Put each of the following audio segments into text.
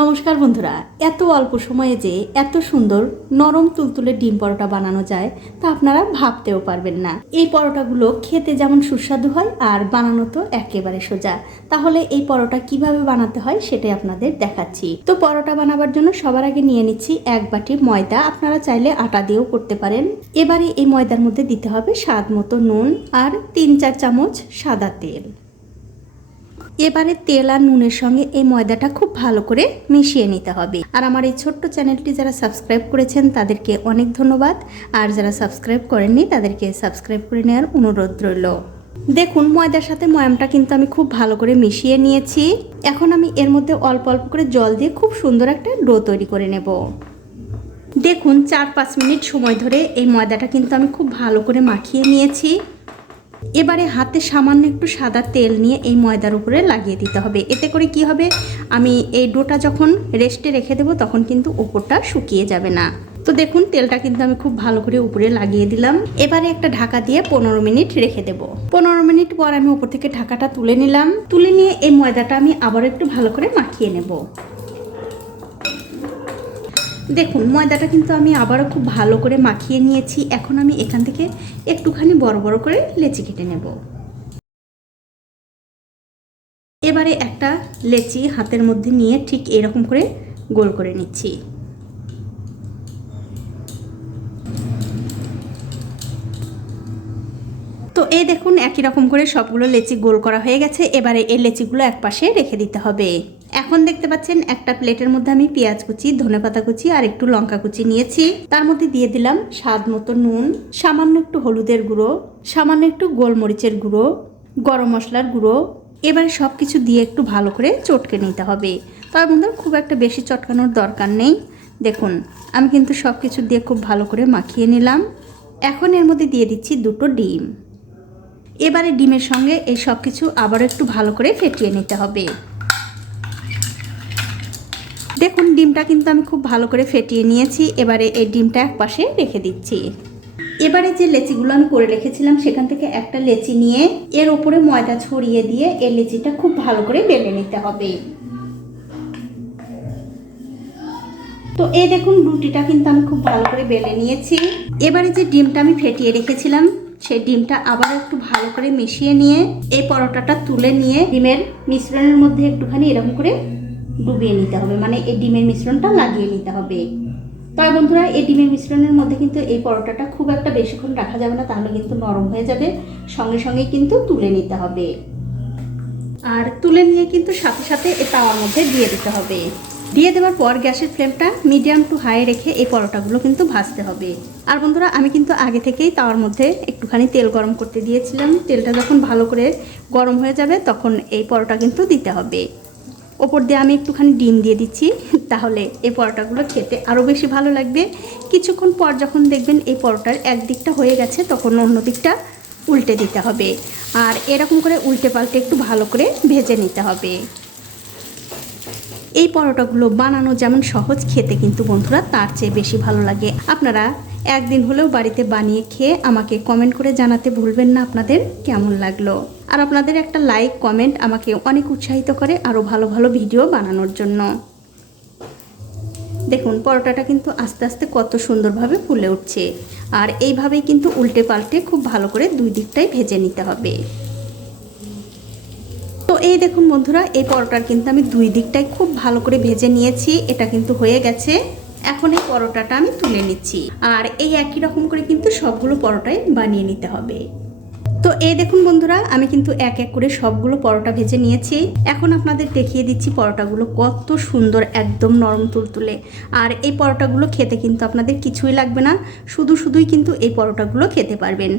নমস্কার বন্ধুরা, এত অল্প সময়ে যে এত সুন্দর নরম তুলতুলে ডিম পরোটা বানানো যায় তা আপনারা ভাবতেও পারবেন না। এই পরোটাগুলো খেতে যেমন সুস্বাদু হয় আর বানানো তো একেবারে সোজা। তাহলে এই পরোটা কীভাবে বানাতে হয় সেটাই আপনাদের দেখাচ্ছি। তো পরোটা বানাবার জন্য সবার আগে নিয়ে নিচ্ছি এক বাটি ময়দা। আপনারা চাইলে আটা দিয়েও করতে পারেন। এবারে এই ময়দার মধ্যে দিতে হবে স্বাদ মতো নুন আর তিন চার চামচ সাদা তেল। এবারে তেল আর নুনের সঙ্গে এই ময়দাটা খুব ভালো করে মিশিয়ে নিতে হবে। আর আমার এই ছোট্ট চ্যানেলটি যারা সাবস্ক্রাইব করেছেন, তাদেরকে অনেক ধন্যবাদ। আর যারা সাবস্ক্রাইব করেননি, তাদেরকে সাবস্ক্রাইব করে নেওয়ার অনুরোধ রইল। দেখুন, ময়দার সাথে ময়ামটা কিন্তু আমি খুব ভালো করে মিশিয়ে নিয়েছি। এখন আমি এর মধ্যে অল্প অল্প করে জল দিয়ে খুব সুন্দর একটা ডো তৈরি করে নেব। দেখুন, চার পাঁচ মিনিট সময় ধরে এই ময়দাটা কিন্তু আমি খুব ভালো করে মাখিয়ে নিয়েছি। এবারে হাতে সামান্য একটু সাদা তেল নিয়ে এই ময়দার উপরে লাগিয়ে দিতে হবে। এতে করে কি হবে? আমি এই ডোটা যখন রেস্টে রেখে দেবো, তখন কিন্তু উপরটা শুকিয়ে যাবে না। তো দেখুন, তেলটা কিন্তু আমি খুব ভালো করে উপরে লাগিয়ে দিলাম। এবারে একটা ঢাকা দিয়ে পনেরো মিনিট রেখে দেবো। পনেরো মিনিট পর আমি উপর থেকে ঢাকাটা তুলে নিলাম। তুলে নিয়ে এই ময়দাটা আমি আবার একটু ভালো করে মাখিয়ে নেব। দেখুন, ময়দাটা কিন্তু আমি আবারও খুব ভালো করে মাখিয়ে নিয়েছি। এখন আমি এখান থেকে একটুখানি বড় বড় করে লেচি কেটে নেব। এবারে একটা লেচি হাতের মধ্যে নিয়ে ঠিক এরকম করে গোল করে নিচ্ছি। তো এই দেখুন, একই রকম করে সবগুলো লেচি গোল করা হয়ে গেছে। এবারে এই লেচিগুলো এক পাশে রেখে দিতে হবে। এখন দেখতে পাচ্ছেন, একটা প্লেটের মধ্যে আমি পেঁয়াজ কুচি ধনেপাতা কুচি আর একটু লঙ্কা কুচি নিয়েছি। তার মধ্যে দিয়ে দিলাম স্বাদ মতো নুন, সামান্য একটু হলুদের গুঁড়ো, সামান্য একটু গোলমরিচের গুঁড়ো, গরম মশলার গুঁড়ো। এবারে সব কিছু দিয়ে একটু ভালো করে চটকে নিতে হবে। তবে বন্ধুরা, খুব একটা বেশি চটকানোর দরকার নেই। দেখুন, আমি কিন্তু সব কিছু দিয়ে খুব ভালো করে মাখিয়ে নিলাম। এখন এর মধ্যে দিয়ে দিচ্ছি দুটো ডিম। এবারে ডিমের সঙ্গে এই সব কিছু আবারও একটু ভালো করে ফেটিয়ে নিতে হবে। দেখুন, ডিমটা কিন্তু আমি খুব ভালো করে ফেটিয়ে নিয়েছি। এবারে এই ডিমটা এক পাশে রেখে দিচ্ছি। এবারে যে লেচিগুলো আমি করে রেখেছিলাম, সেখান থেকে একটা লেচি নিয়ে এর ওপরে ময়দা ছড়িয়ে দিয়ে এই লেচিটা খুব ভালো করে বেলে নিতে হবে। তো এই দেখুন, রুটিটা কিন্তু আমি খুব ভালো করে বেলে নিয়েছি। এবারে যে ডিমটা আমি ফেটিয়ে রেখেছিলাম সেই ডিমটা আবার একটু ভালো করে মিশিয়ে নিয়ে এই পরোটাটা তুলে নিয়ে ডিমের মিশ্রণের মধ্যে একটুখানি এরকম করে ডুবিয়ে নিতে হবে। মানে এই ডিমের মিশ্রণটা লাগিয়ে নিতে হবে। তবে বন্ধুরা, এই ডিমের মিশ্রণের মধ্যে কিন্তু এই পরোটাটা খুব একটা বেশিক্ষণ রাখা যাবে না, তাহলে কিন্তু নরম হয়ে যাবে। সঙ্গে সঙ্গে কিন্তু তুলে নিতে হবে। আর তুলে নিয়ে কিন্তু সাথে সাথে এই তাওয়ার মধ্যে দিয়ে দিতে হবে। দিয়ে দেওয়ার পর গ্যাসের ফ্লেমটা মিডিয়াম টু হাই রেখে এই পরোটাগুলো কিন্তু ভাজতে হবে। আর বন্ধুরা, আমি কিন্তু আগে থেকেই তাওয়ার মধ্যে একটুখানি তেল গরম করতে দিয়েছিলাম। তেলটা যখন ভালো করে গরম হয়ে যাবে, তখন এই পরোটা কিন্তু দিতে হবে। ওপর দিয়ে আমি একটুখানি ডিম দিয়ে দিচ্ছি, তাহলে এই পরোটাগুলো খেতে আরও বেশি ভালো লাগবে। কিছুক্ষণ পর যখন দেখবেন এই পরোটার এক দিকটা হয়ে গেছে, তখন অন্য দিকটা উল্টে দিতে হবে। আর এরকম করে উল্টে পাল্টে একটু ভালো করে ভেজে নিতে হবে। এই পরোটাগুলো বানানো যেমন সহজ, খেতে কিন্তু বন্ধুরা তার চেয়ে বেশি ভালো লাগে। আপনারা একদিন হলেও বাড়িতে বানিয়ে খেয়ে আমাকে কমেন্ট করে জানাতে ভুলবেন না আপনাদের, কেমন লাগল? আর আপনাদের একটা লাইক কমেন্ট আমাকে অনেক উৎসাহিত করে আরও ভালো ভালো ভিডিও বানানোর জন্য। দেখুন, পরোটাটা কিন্তু আস্তে আস্তে কত সুন্দরভাবে ফুলে উঠছে। আর এইভাবেই কিন্তু উল্টে পাল্টে খুব ভালো করে দুই দিকটাই ভেজে নিতে হবে। এই দেখুন বন্ধুরা, এই পরোটার কিন্তু আমি দুই দিকটাই খুব ভালো করে ভেজে নিয়েছি, এটা কিন্তু হয়ে গেছে। এখন এই পরোটাটা আমি তুলে নিচ্ছি। আর এই একই রকম করে কিন্তু সবগুলো পরোটাই বানিয়ে নিতে হবে। তো এই দেখুন বন্ধুরা, আমি কিন্তু এক এক করে সবগুলো পরোটা ভেজে নিয়েছি। এখন আপনাদের দেখিয়ে দিচ্ছি পরোটাগুলো কত সুন্দর একদম নরম তুলতুলে। আর এই পরোটাগুলো খেতে কিন্তু আপনাদের কিছুই লাগবে না। শুধু শুধুই কিন্তু এই পরোটাগুলো খেতে পারবেন।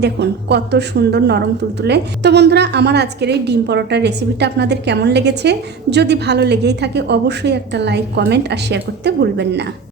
দেখুন, কত সুন্দর নরম তুলতুলে। তো বন্ধুরা, আমার আজকের এই ডিম পরোটার রেসিপিটা আপনাদের কেমন লেগেছে? যদি ভালো লেগেই থাকে, অবশ্যই একটা লাইক কমেন্ট আর শেয়ার করতে ভুলবেন না।